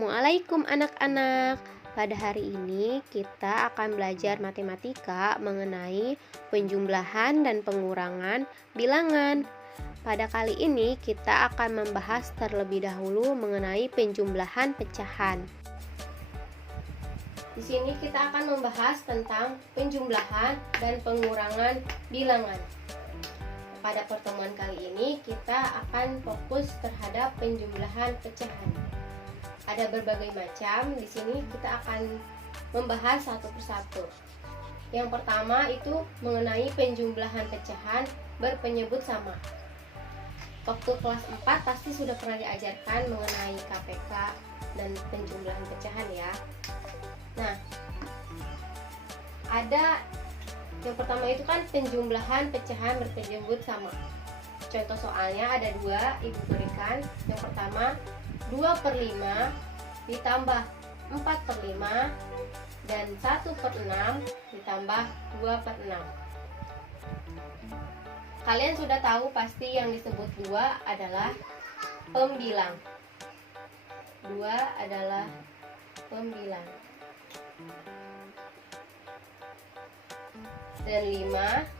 Assalamualaikum anak-anak. Pada hari ini kita akan belajar matematika mengenai penjumlahan dan pengurangan bilangan. Pada kali ini kita akan membahas terlebih dahulu mengenai penjumlahan pecahan. Di sini kita akan membahas tentang penjumlahan dan pengurangan bilangan. Pada pertemuan kali ini kita akan fokus terhadap penjumlahan pecahan. Ada berbagai macam. Di sini kita akan membahas satu persatu. Yang pertama itu mengenai penjumlahan pecahan berpenyebut sama. Waktu kelas 4 pasti sudah pernah diajarkan mengenai KPK dan penjumlahan pecahan ya. Nah, ada yang pertama itu kan penjumlahan pecahan berpenyebut sama. Contoh soalnya ada dua, ibu berikan. Yang pertama 2/5 ditambah 4/5 dan 1/6 ditambah 2/6. Kalian sudah tahu pasti yang disebut 2 adalah pembilang. 2 adalah pembilang. Dan 5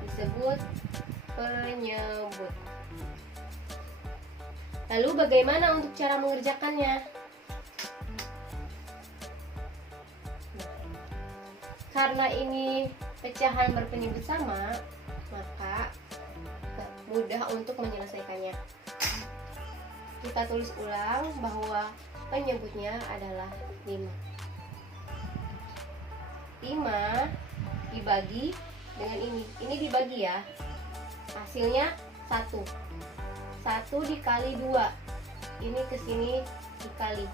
disebut penyebut. Lalu bagaimana untuk cara mengerjakannya? Karena ini pecahan berpenyebut sama, maka mudah untuk menyelesaikannya. Kita tulis ulang bahwa penyebutnya adalah 5. 5 dibagi dengan ini. Ini dibagi ya. Hasilnya 1. 1 dikali 2. Ini ke sini dikali.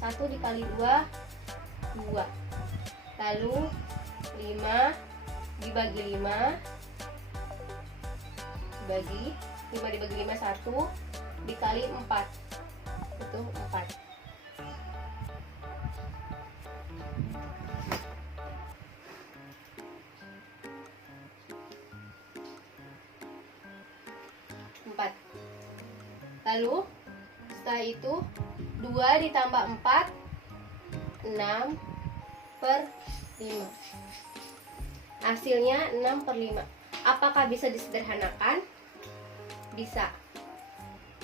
1 dikali 2, 2. Lalu 5 dibagi 5. Dibagi 5 dibagi 5 1 dikali 4. Itu 4. 4. Lalu setelah itu 2 ditambah 4 6/5. Hasilnya 6/5. Apakah bisa disederhanakan? Bisa.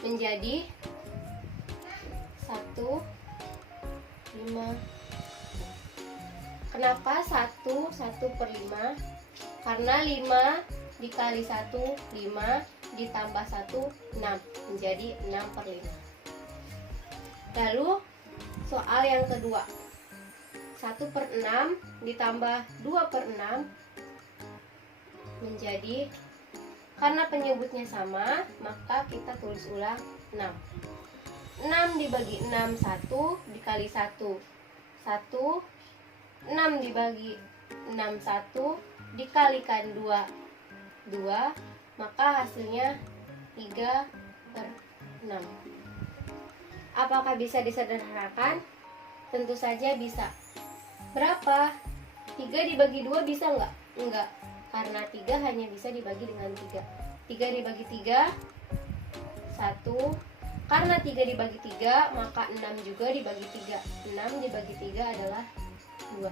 Menjadi 1/5. Kenapa 1/5? Karena 5 dikali 1 5 ditambah 1 6 menjadi 6/5. Lalu soal yang kedua, 1/6 ditambah 2/6 menjadi, karena penyebutnya sama maka kita tulis ulang 6. 6 dibagi 6 1 dikali 1 1. 6 dibagi 6 1 dikalikan 2 2, maka hasilnya 3/6. Apakah bisa disederhanakan? Tentu saja bisa. Berapa? 3 dibagi 2 bisa enggak? Enggak, karena 3 hanya bisa dibagi dengan 3. 3 dibagi 3 1. Karena 3 dibagi 3 maka 6 juga dibagi 3. 6 dibagi 3 adalah 2.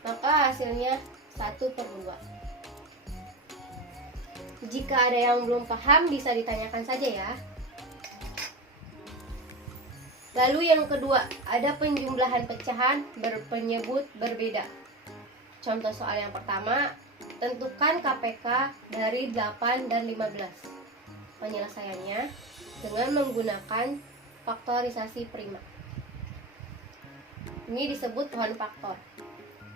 Maka hasilnya 1/2. Jika ada yang belum paham bisa ditanyakan saja ya. Lalu yang kedua, ada penjumlahan pecahan berpenyebut berbeda. Contoh soal yang pertama, tentukan KPK dari 8 dan 15. Penyelesaiannya dengan menggunakan faktorisasi prima. Ini disebut pohon faktor.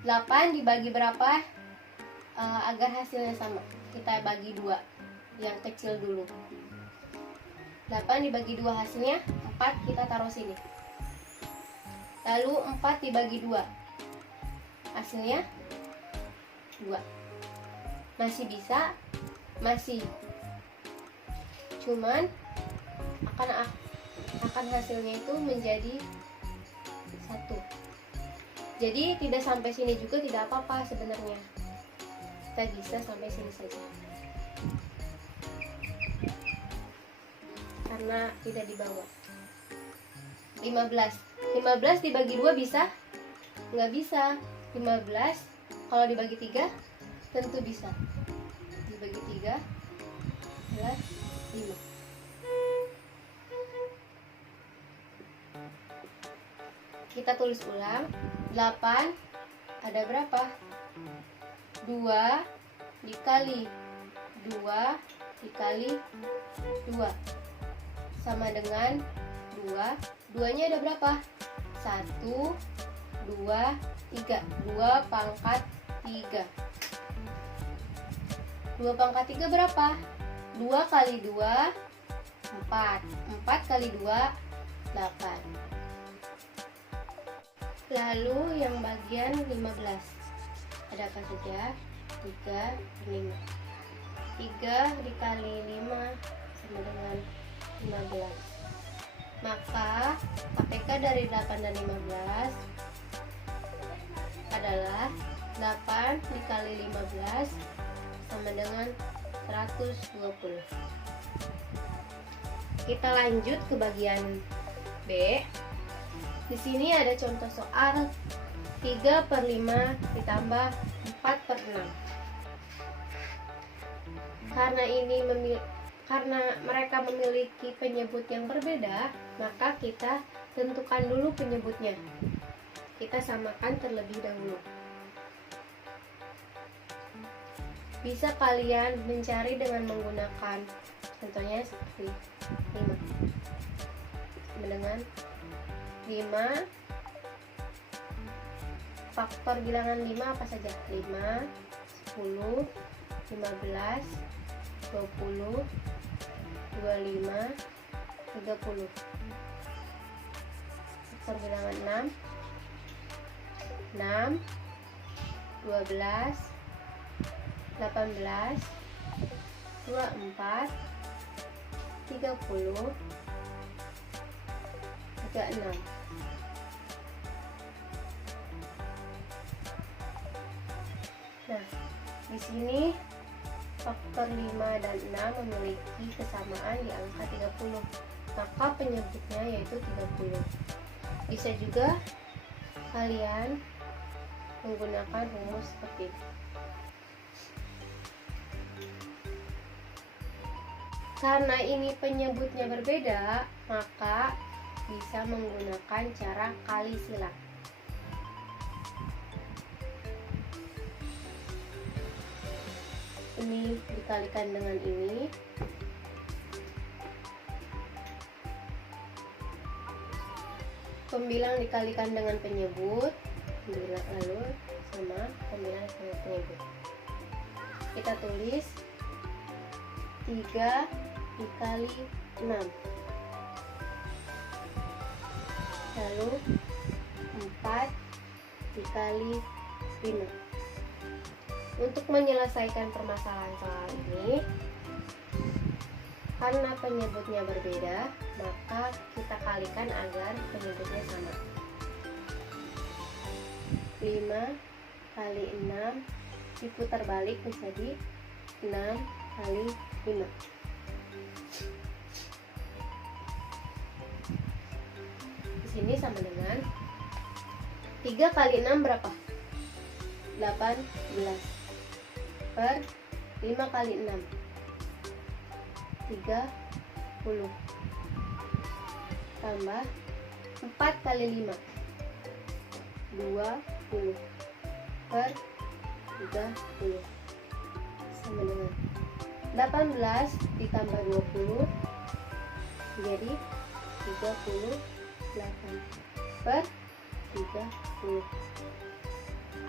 8 dibagi berapa? Agar hasilnya sama, kita bagi 2. Yang kecil dulu. 8 dibagi 2 hasilnya 4, kita taruh sini. Lalu 4 dibagi 2 hasilnya 2. Masih bisa? Masih. Cuman akan hasilnya itu menjadi 1. Jadi tidak sampai sini juga tidak apa-apa sebenarnya. Kita bisa sampai sini saja. Karena tidak dibawa. 15. 15 dibagi 2 bisa? Nggak bisa. 15 kalau dibagi 3 tentu bisa. Dibagi 3 adalah 5. Kita tulis ulang. 8 ada berapa? 2 dikali 2 dikali 2 sama dengan 2. 2-nya ada berapa? 1, 2, 3. 2 pangkat 3. 2 pangkat 3 berapa? 2 kali 2, 4. 4 kali 2, 8. Lalu yang bagian 15. Ada apa saja? 3 per 5. 3 dikali 5 sama dengan 15. Maka KPK dari 8 dan 15 adalah 8 dikali 15 sama dengan 120. Kita lanjut ke bagian B. Di sini ada contoh soal 3 per 5 ditambah 4 per 6. Karena mereka memiliki penyebut yang berbeda, maka kita tentukan dulu penyebutnya. Kita samakan terlebih dahulu. Bisa kalian mencari dengan menggunakan contohnya seperti 5. Sama dengan 5 faktor bilangan 5 apa saja? 5, 10, 15, 20, 25, 30. Faktor bilangan 6, 12, 18, 24, 30, 36. Nah, di sini faktor 5 dan 6 memiliki kesamaan di angka 30. Maka penyebutnya yaitu 30. Bisa juga kalian menggunakan rumus seperti ini. Karena ini penyebutnya berbeda, maka bisa menggunakan cara kali silang. Ini dikalikan dengan ini. Pembilang dikalikan dengan penyebut, lalu sama pembilang dengan penyebut. Kita tulis 3 dikali 6. Lalu 4 dikali 5. Untuk menyelesaikan permasalahan soal ini, karena penyebutnya berbeda, maka kita kalikan agar penyebutnya sama. 5 kali 6 diputar balik menjadi 6 kali 5. Di sini sama dengan 3 kali 6 berapa? 18 per 5 kali 6 30 tambah 4 kali 5 20 per 30 sama dengan 18 ditambah 20 jadi 38 per 30.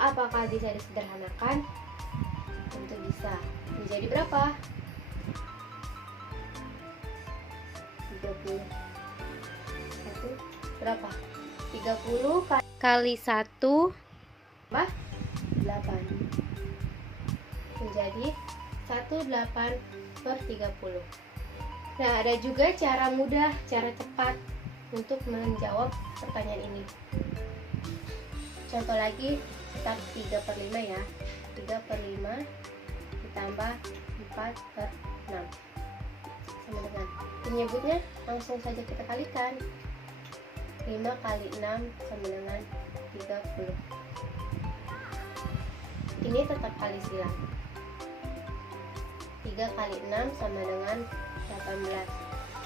Apakah bisa disederhanakan? Tentu bisa. Menjadi berapa? 30. 1 berapa? 30 kali 1 tambah 8 menjadi 18 per 30. Nah, ada juga cara mudah, cara cepat untuk menjawab pertanyaan ini. Contoh lagi, kita 3 per 5 ya. 3 per 5 ditambah 4 per 6 sama dengan penyebutnya langsung saja kita kalikan. 5 kali 6 sama dengan 30. Ini tetap kali silang. 3 kali 6 sama dengan 18.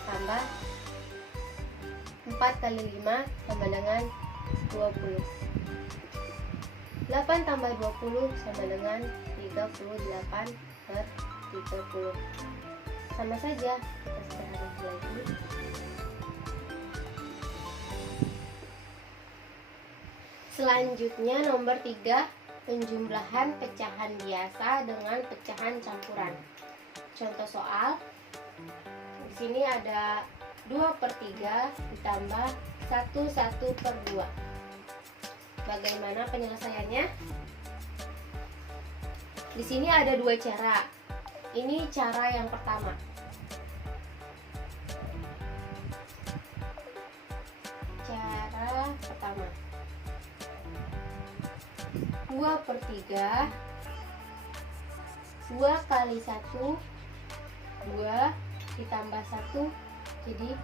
Tambah 4 kali 5 sama dengan 20. 8 tambah 20 sama dengan 38 per 30. Sama saja, kita sederhanakan lagi. Selanjutnya nomor 3, penjumlahan pecahan biasa dengan pecahan campuran. Contoh soal, di sini ada 2/3 ditambah 1/2. Bagaimana penyelesaiannya? Di sini ada 2 cara. Ini cara yang pertama. Cara pertama. 2/3, 2 kali 1, 2 ditambah 1 jadi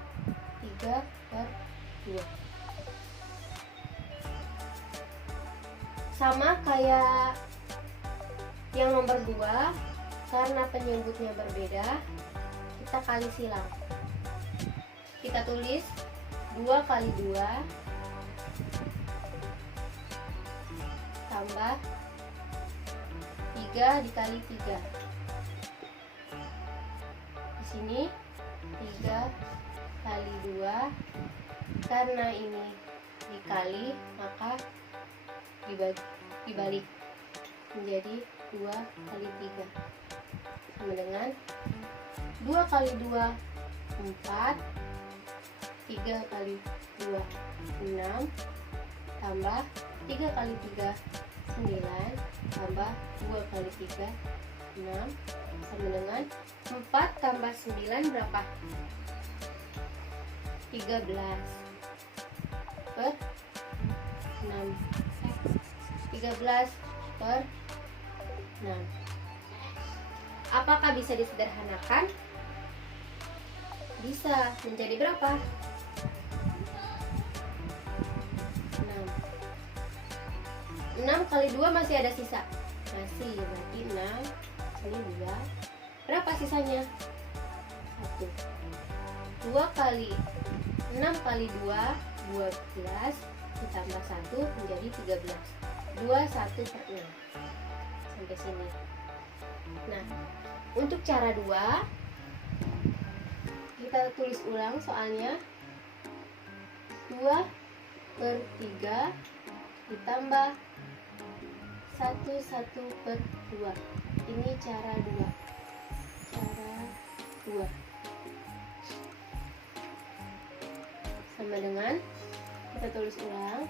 3/2. Sama kayak yang nomor 2, karena penyebutnya berbeda, kita kali silang. Kita tulis 2 kali 2 tambah 3 dikali 3. Di sini 3 kali 2, karena ini dikali maka dibalik menjadi 2 kali 3 sama dengan 2 kali 2 4, 3 kali 2 6, tambah 3 kali 3 9, tambah 2 kali 3 6 sama dengan 4 tambah 9 berapa? 13 per 6. 13 per 6. Apakah bisa disederhanakan? Bisa. Menjadi berapa? 6. 6 kali 2 masih ada sisa. Masih, berarti 6. Ini 2. Berapa sisanya? 1. 2 kali 6 kali 2 12 ditambah 1 menjadi 13. 21 per 6. Sampai sini. Nah, untuk cara 2 kita tulis ulang soalnya. 2/3 ditambah 1/2. Ini cara 2. Cara 2 sama dengan, kita tulis ulang,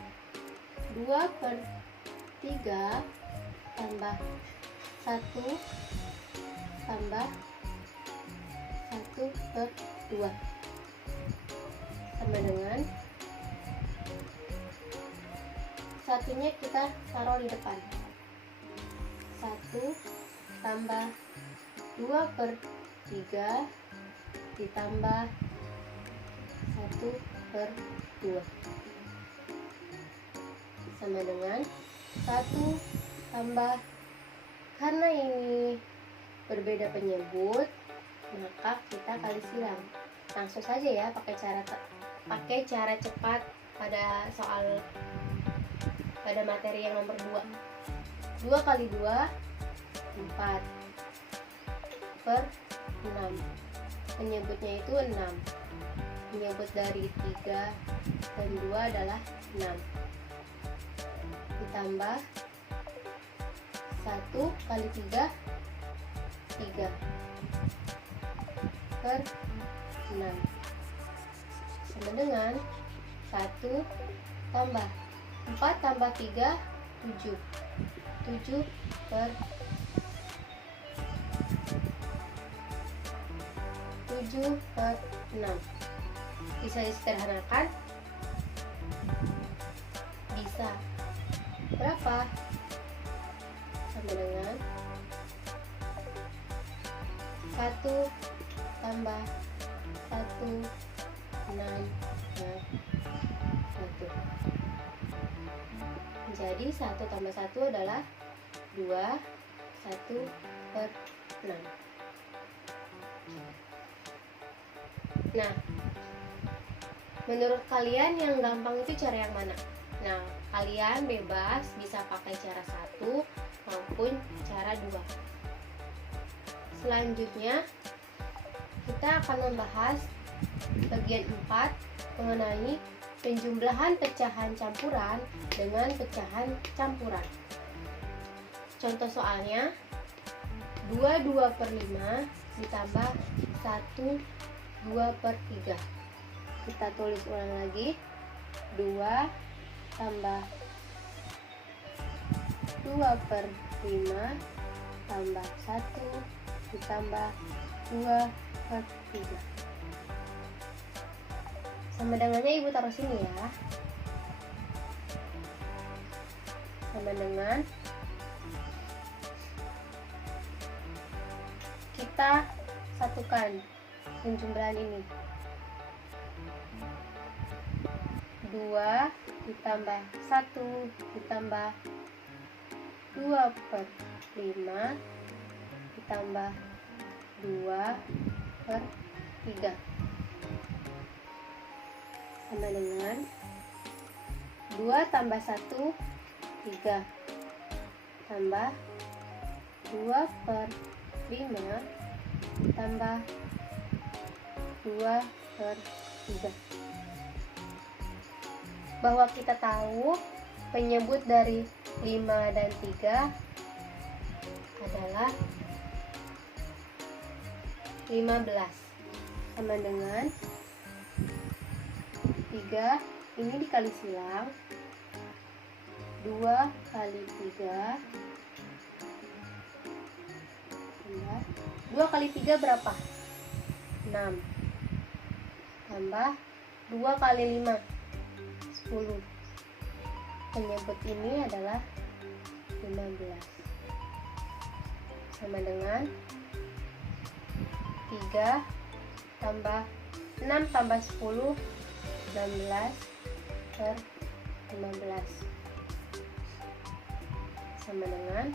2/3 tambah 1 tambah 1/2 sama dengan, satunya kita taruh di depan. 1 tambah 2/3 ditambah 1/2 sama dengan 1 tambah, karena ini berbeda penyebut maka kita kali silang. Langsung saja ya, pakai cara cepat pada soal pada materi yang nomor 2. 2 kali 2 4 per 6. Penyebutnya itu 6. Penyebut dari 3 dan 2 adalah 6. Ditambah 1 kali 3 3 per 6 sama dengan 1 tambah 4 tambah 3 7. 7 per 6. Bisa disederhanakan? Bisa. Berapa? Sama dengan 1 tambah 1 6 per 6. Jadi 1 tambah 1 adalah 2, 1/6. Nah, menurut kalian yang gampang itu cara yang mana? Nah, kalian bebas bisa pakai cara 1 maupun cara 2. Selanjutnya, kita akan membahas bagian 4 mengenai penjumlahan pecahan campuran dengan pecahan campuran. Contoh soalnya, 2/5 ditambah 1/3. Kita tulis ulang lagi. 2 tambah 2/5 tambah 1 ditambah 2/3. Sama dengannya ibu taruh sini ya. Sama dengan kita satukan penjumlahan ini. 2 ditambah 1 ditambah 2/5 ditambah 2/3 sama dengan 2 tambah 1 3 tambah 2/5 tambah 2/3. Bahwa kita tahu penyebut dari 5 dan 3 adalah 15 sama dengan 3 ini dikali silang. 2 kali 3 2 kali 3 berapa? 6 tambah 2 kali 5 10. Penyebut ini adalah 15 sama dengan 3 tambah 6 tambah 10 16/15 sama dengan,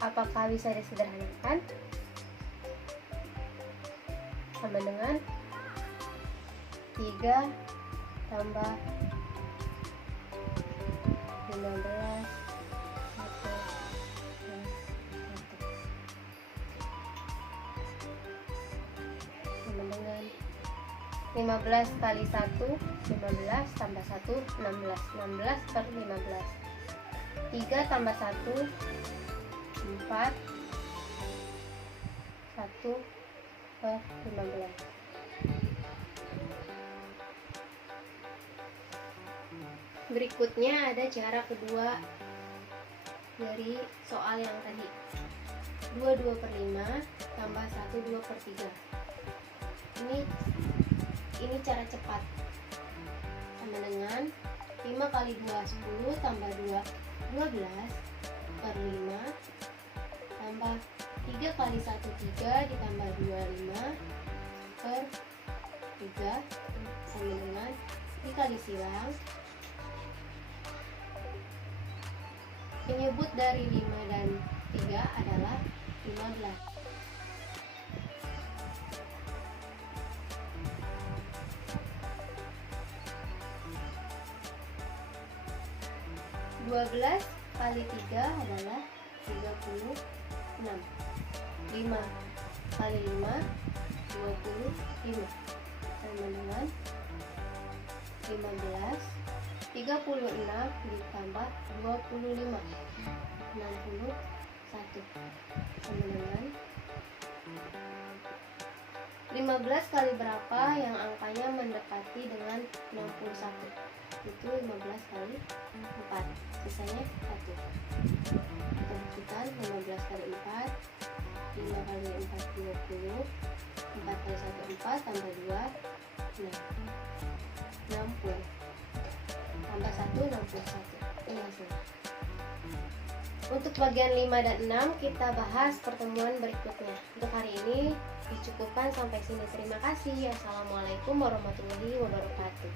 apakah bisa disederhanakan? Sama dengan 3 tambah 15 sama dengan 15 kali 1 15 tambah 1 16 16/15. 3 tambah 1 4 1/15. Berikutnya ada cara kedua dari soal yang tadi. 2/5 tambah 1/3. Ini cara cepat. Sama dengan 5 kali 2 10 tambah 2 12/5 tambah 3 kali 1 3 ditambah 25/3 sama dengan dikali silang. Penyebut dari 5 dan 3 adalah 15. 12 kali 3 adalah 36. 5 kali 5 25 sama dengan 15. 36 ditambah 25 61 sama dengan 15 kali berapa yang angkanya mendekati dengan 61? Itu 15 kali 4, sisanya 1. Kita buktikan 15 kali 4, 5 kali 4 20, 4 kali 1 4 tambah 2 6, 60 tambah 1 61. Ini hasilnya. Untuk bagian 5 dan 6 kita bahas pertemuan berikutnya. Untuk hari ini dicukupkan sampai sini. Terima kasih. Assalamualaikum warahmatullahi wabarakatuh.